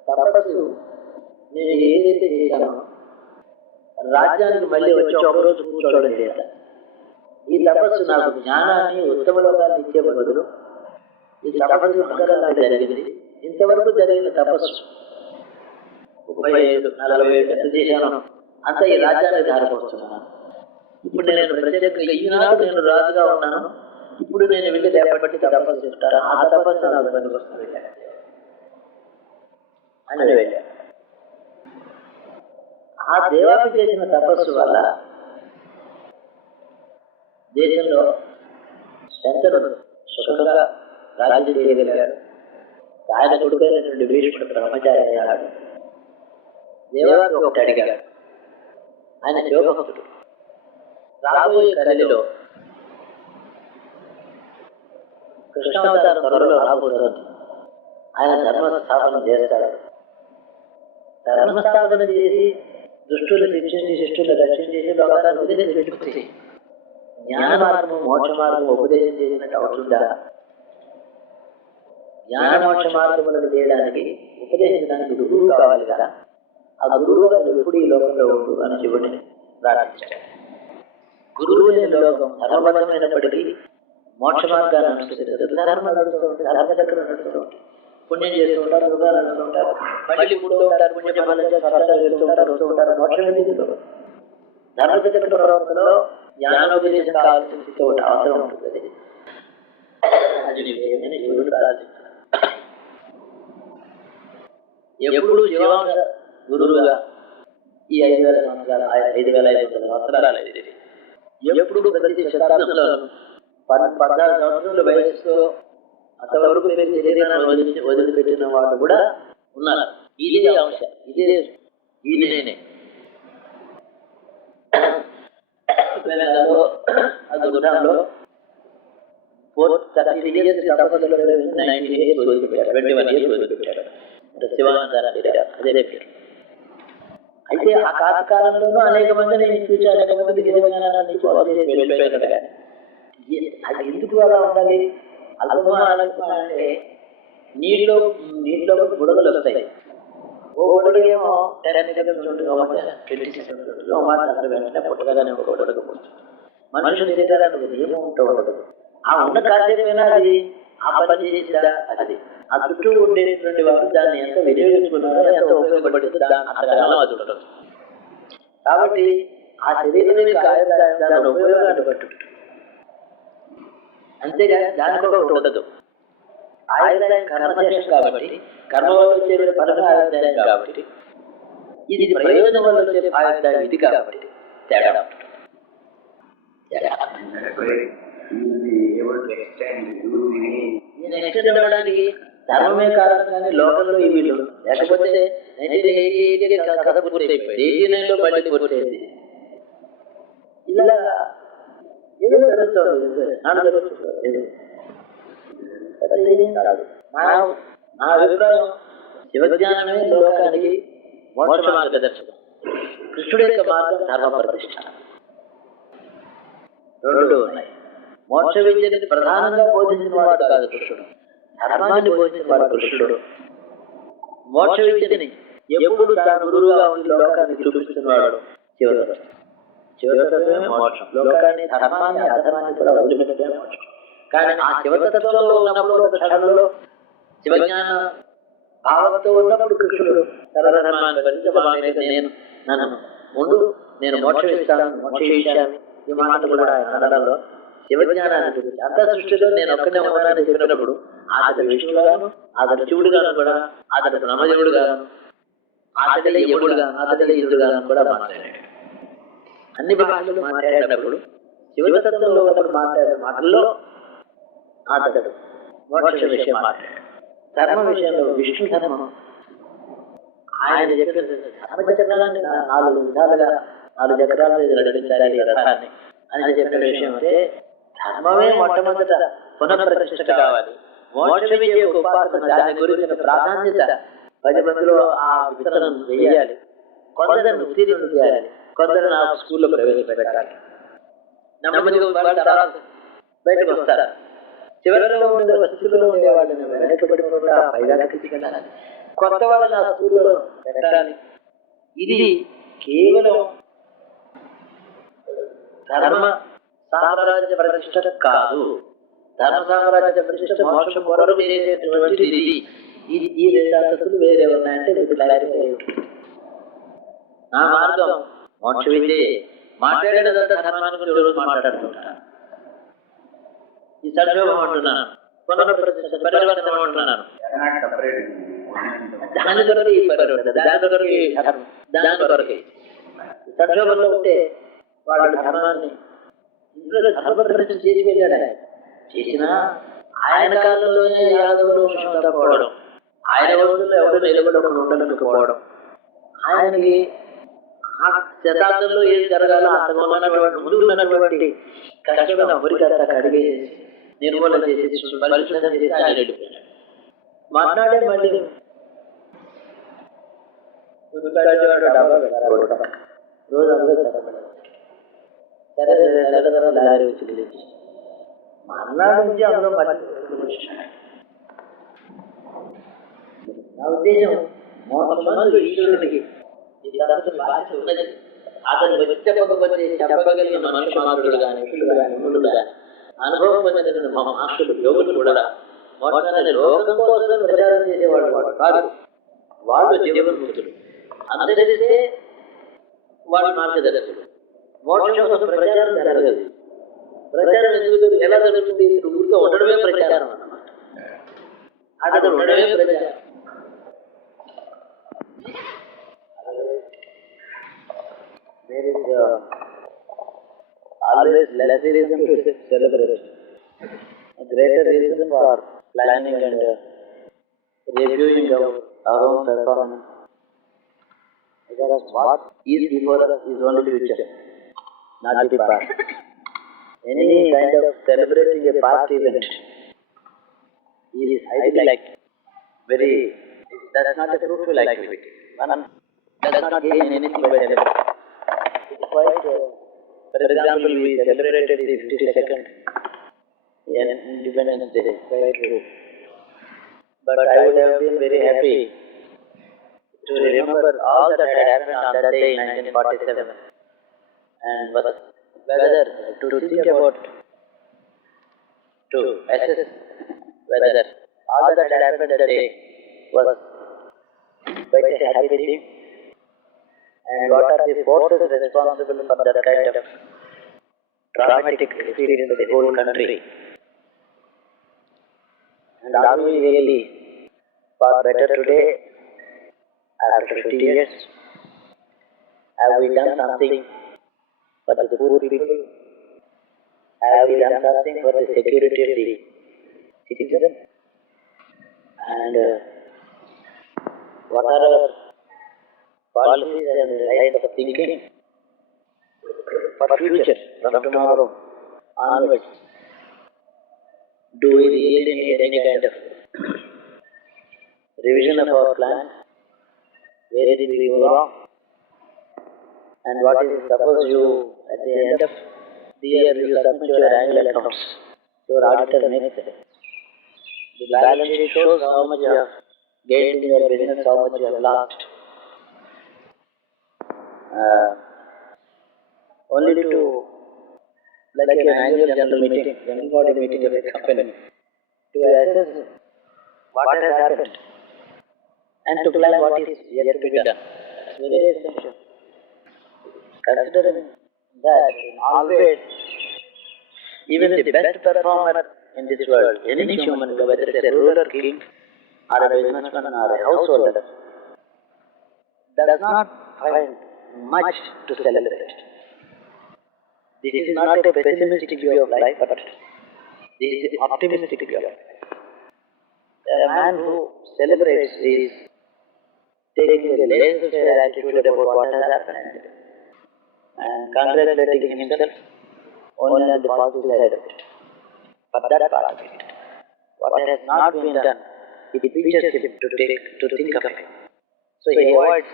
తపస్సు నేను ఏదైతే చేశానో రాజ్యానికి మళ్ళీ వచ్చి ఒకరోజు కూర్చోవడం చేత ఈ తపస్సు నాకు జ్ఞానాన్ని ఉత్తమ లోకాన్ని ఇచ్చే బదులు ఈ తపస్సు మంగళంగా జరిగింది. ఇంతవరకు జరిగిన తపస్సు 35-40 ఎంత చేశాను అంత ఈ రాజ్యానికి దారిపోతున్నాను. ఇప్పుడు నేను ప్రత్యేకంగా ఈనాడు నేను రాజుగా ఉన్నాను, ఇప్పుడు నేను వెళ్ళి రేపటి తపస్సు చెప్తాను, ఆ తపస్సు నాకు పనికొస్తుంది అని వెళ్ళాను. ఆ దేవాపి చేసిన తపస్సు వల్ల దేశంలో శంకరుడు సుఖంగా రాజ్యం చేయగలిగాడు. ఆయన కొడుకైనటువంటి భీష్ముడు బ్రహ్మచారి అయ్యాడు. దేవాపి ఒకటి అడిగాడు, ఆయన శివభక్తుడు. రాబోయే కలిలో కృష్ణావతారం త్వరలో రాబోతోంది, ఆయన ధర్మస్థాపన చేస్తాడు. ధర్మస్థాపన చేసి దుష్టులు శిక్షించి శిష్టులు రక్షించేసి లోకాన్ని వదిలేసి జ్ఞాన మార్గము మోక్ష మార్గము ఉపదేశం చేసినట్టు అవుతుందా? జ్ఞాన మోక్ష మార్గములను చేయడానికి ఉపదేశించడానికి గురువు కావాలి కదా. ఆ గురువు గారు ఎప్పుడు ఈ లోకంలో ఉండు అని శివుడిని ప్రార్థించాడు. గురువు లేని లోకం ధర్మబద్ధమైనప్పటికీ మోక్ష మార్గాన్ని అనుసరిస్తారు. ధర్మం నడుస్తూ ఉంటారు, ధర్మచక్రం నడుస్తూ ఉంటారు, పుణ్యం చేస్తూ ఉంటారు, మృగాలు నడుస్తూ ఉంటారు, మళ్ళీ పుడుతూ ఉంటారు, పుణ్యఫలం వెళ్తూ ఉంటారు, వస్తూ ఉంటారు. మోక్షం ఎందుకు? ధర్మచక్ర ప్రవర్తనలో జ్ఞానోపదేశం కావాల్సిన ఒకటి అవసరం ఉంటుంది. అది శివుడు ప్రార్థించాడు. ఎప్పుడు శివాంశ గురువుగా ఈ 5,000 సంవత్సరాలు 5,500 సంవత్సరాలు అయితే ఎప్పుడు ప్రతి శతాబ్దంలో 14 సంవత్సరాల వయసులో అంతవరకు శరీరాన్ని వదిలిపెట్టిన వాళ్ళు కూడా ఉన్నారు. ఇదే అంశ, ఇదే ఈయనే. గుజరాత్లో 30 years తపస్సులో 90 years వదిలిపెట్టారు, 21 years వదిలిపెట్టారు. శివానంద అదే పేరు. అయితే ఆ కాలంలోనూ అనేక మందిని చూసి అనేక మందికి శివజ్ఞానాన్ని వెళ్ళిపోయారు. కానీ అది ఎందుకు అలా ఉండాలి? అల్పమా అంటే నీటిలో బుడగలు వస్తాయి. ఓ బుడగేమో 10 seconds ఉంటుంది, 20 seconds ఉంటుంది, వెంటనే పుట్టగానే ఒక బుడగ పుడుతుంది. మనుషులు శరీరానికి ఏమో ఉండదు. ఆ ఉన్న కాసేపైనా అది ఆ పని చేసిందా? అది ఆ చుట్టూ ఉండేటువంటి వారు దాన్ని ఎంత వినియోగించుకున్నారో, ఎంత ఉపయోగపడుతుంది అంతకాలం అది ఉండదు. కాబట్టి ఆ శరీరాన్ని దాని ఉపయోగాన్ని పట్టు, అంతేగాని దానికి ఒకటి ఉండదు. ఆయుర్దాయం కర్మశేషం కాబట్టి, కర్మ వల్ల వచ్చే ఫలమే ఆయుర్దాయం కాబట్టి, ఇది ప్రయోజనం వల్ల వచ్చే ఆయుర్దాయం ఇది కాబట్టి తేడా ఉంటుంది. ఎక్స్టెండ్ అవ్వడానికి ధర్మమే కారణం, కానీ లోకంలో ఇవి లేకపోతే 1988 కథ పూర్తయిపోయింది, 89లో మళ్ళీ పూర్తయింది. ఇలా ఏదో జరుగుతుంది. నా అభిప్రాయం శివజ్ఞానమే లోకానికి మోక్ష మార్గదర్శకం. కృష్ణుడి యొక్క మార్గం ధర్మ ప్రతిష్ట. రెండు ఉన్నాయి. మోక్ష విద్యని ప్రధానంగా బోధించిన వాడు కాదు కృష్ణుడు, ధర్మాన్ని బోధించిన వాడు కృష్ణుడు. మోక్ష విద్యని ఎప్పుడు తాను గురువుగా ఉండి లోకాన్ని చూపిస్తున్నవాడు శివతత్వం. శివతత్వమే మోక్షం. లోకాన్ని, ధర్మాన్ని, అధర్మాన్ని కూడా వదిలిపెట్టడమే మోక్షం. కానీ ఆ శివతత్వంలో ఉన్నప్పుడు ఒక క్షణంలో శివజ్ఞాన భావంతో ఉన్నప్పుడు కృష్ణుడు సర్వధర్మాన్ని పరిచయం నేను మోక్షం ఇస్తాను, మోక్షయిష్యామి ఈ మాట కూడా ఆయన అనడంలో శివజ్ఞానాన్ని గురించి అంత సృష్టిలో నేను ఒక్కనే ఉన్నానని చెప్పినప్పుడు అతడు విష్ణువుగాను, అతడు శివుడుగాను కూడా, అతడు బ్రహ్మదేవుడుగాను, అతడే యముడుగాను అతడే ఇంద్రుడుగాను కూడా మాట్లాడాడు. అన్ని భాషలు మాట్లాడినప్పుడు శివతత్వంలో ఒకడు మాట్లాడే మాటల్లో అతడు మోక్ష విషయం మాట్లాడాడు. ధర్మ విషయంలో విష్ణు ధర్మం ఆయన చెప్పిన ధర్మచక్రాన్ని 4 విధాలుగా 4 చక్రాల మీద నడిపించాలి ఈ రథాన్ని అని చెప్పిన విషయం అంటే ధర్మమే మొట్టమొదట పునఃప్రతిష్ఠ కావాలి. మోక్ష విద్య యొక్క ఉపాసన దాని గురించిన ప్రాధాన్యత 10 మందిలో ఆ విత్తనం వేయాలి. కొందరిని ఉత్తీర్ణులు చేయాలి, కొందరు నా స్కూల్లో ప్రవేశపెట్టాలి. నెమ్మదిగా వాళ్ళు తర్వాత బయటకు వస్తారు. చివరిలో ఉండే స్థితిలో ఉండేవాళ్ళని వెనకబడిపోకుండా పైగా తీసుకెళ్ళాలి, కొత్త వాళ్ళని ఆ స్కూల్లో పెట్టాలి. ఇది కేవలం ధర్మ సామ్రాజ్య ప్రతిష్ట కాదు. ధర్మ సామ్రాజ్య ప్రతిష్ట మోక్షం కొరకు చేసేటువంటిది ఇది. ఈ 2 అర్థాలు వేరే ఉన్నాయంటే మీకు క్లారిఫై అయ్యి నా మార్గం మోక్ష విద్య. మాట్లాడేదంతా ధర్మాన్ని గురించి రోజు మాట్లాడుతుంటాను. ఈ సంక్షోభం అంటున్నాను, పునఃప్రతిష్ఠ పరివర్తనం అంటున్నాను. దాని కొరకు ఈ పరివర్తన, దాని కొరకు ఈ ధర్మం, దాని కొరకు సంక్షోభంలో ఉంటే వాళ్ళ ధర్మాన్ని ఇందులో ధర్మ ప్రతిష్ఠ చేసి వెళ్ళాడు. ఆయన చేసినా ఆయన కాలంలోనే యాదవులు వంశం తప్పవడం, ఆయన వంశంలో ఎవరు నిలబడకుండా ఉండలేకపోవడం, ఆయనకి ఆ శతాబ్దంలో ఏం జరగాలో అంతగా ఉన్నటువంటి ముందు ఉన్నటువంటి కష్టమైన అమెరికా కడిగేసి నిర్మూలన చేసేసి పరిశోధన చేసి ఆయన వెళ్ళిపోయాడు. మాట్లాడే మళ్ళీ రోజు అందరూ సరే లారీ వచ్చి తెలియదు మర్నాడు నుంచి అందులో నా ఉద్దేశం మోసమందు ఈశ్వరుడికి ఉన్నది. అతను చెప్పకపోతే చెప్పగలిగిన మనుష్య మాత్రుడు కానీ ఇట్లు కానీ ముందు కానీ అనుభవం పొందిన మహాత్ములు యోగులు కూడా మోక్షాన్ని లోకం కోసం ప్రచారం చేసేవాళ్ళు కాదు. వాళ్ళు జీవన్ముక్తులు, అనుసరిస్తే వాళ్ళ మార్గదర్శకులు. మోక్షం కోసం ప్రచారం జరగదు. ప్రచారం ఎందుకు ఎలా జరుగుతుంది? ఊరితో ఉండడమే ప్రచారం అన్నమాట. అది ఉండడమే ప్రచారం. There is always less reason to celebrate, a greater reason for planning and reviewing our own performance. Because what is before us is only future, not the past. Any kind of celebrating a past event is highly like very, that's not a fruitful activity. One does not gain anything by celebrating. For example, we celebrated the 52nd Independence Day, quite true. But I would have been very happy to remember all that had happened on that day in 1947, and whether to think about, to assess whether all that had happened that day was quite a happy thing. And what are the forces responsible for that kind of traumatic experience in the whole country? And are we really far better today after 50 years? Have we done something for the poor people? Have we done something for the security of the citizen? And what are our policies and lines of thinking for future, from tomorrow onwards? Do we really need any kind of revision of our plans? Where did we go wrong? And what is, suppose you at the end of the year you submit your annual accounts, your auditor makes it. The balance sheet shows how much you have gained in your business, how much you have lost. Only to, like an annual general meeting, general body meeting of a company, to assess what has happened and to plan what is yet to be done. It's very essential. Considering that always, even the best performer in this world, any human, whether it's a ruler, king, or a businessman, or a householder, does not find much to celebrate. This is not a pessimistic view of life, but this is an optimistic view of life. A man who celebrates is taking a laissez-faire attitude about what has happened and congratulating himself only on the positive side of it. But that part of it, what has not been done, it teaches him to think of it. So he avoids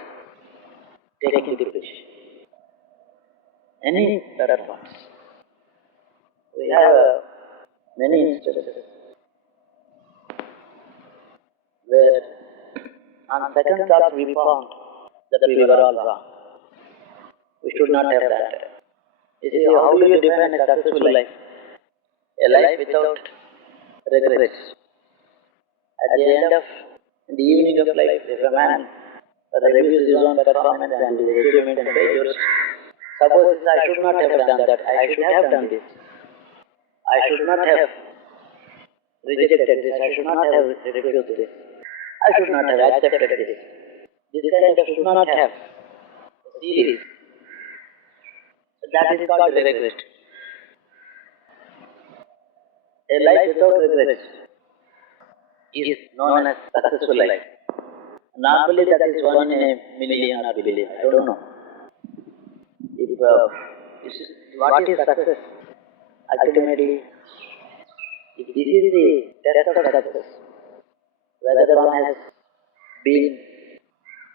taking the position. Any better parts? We have many instances where on second thought we found that we were all wrong. We should not have that. You see, how do you define a successful life? A life without regrets. At the end of the evening of life, if a man reviews his own performance and his achievement and failures, suppose I should not have done that, I should have done this. I should not have rejected this, I should not have refused this. I should not have accepted this. This kind of should not have series. That is called regret. A life without regrets is known as successful life. Normally that is 1 in a million or billion, I don't know. What is success? Ultimately, if this is the test of success, whether one has been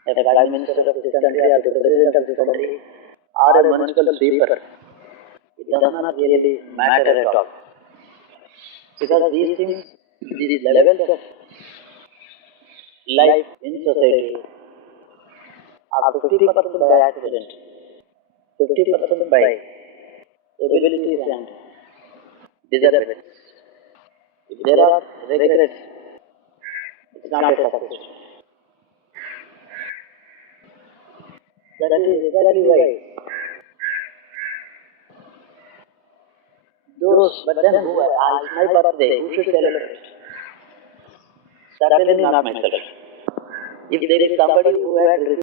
a prime minister of this country or the president of this country or a municipal sweeper, it does not really matter at all. Because these things, these levels of life in society are 50% by accident, 50% by abilities and deservedness. If there are regrets, it's not a success. That is exactly why but then who, it's my birthday, who should celebrate? Certainly not myself. If there is somebody who had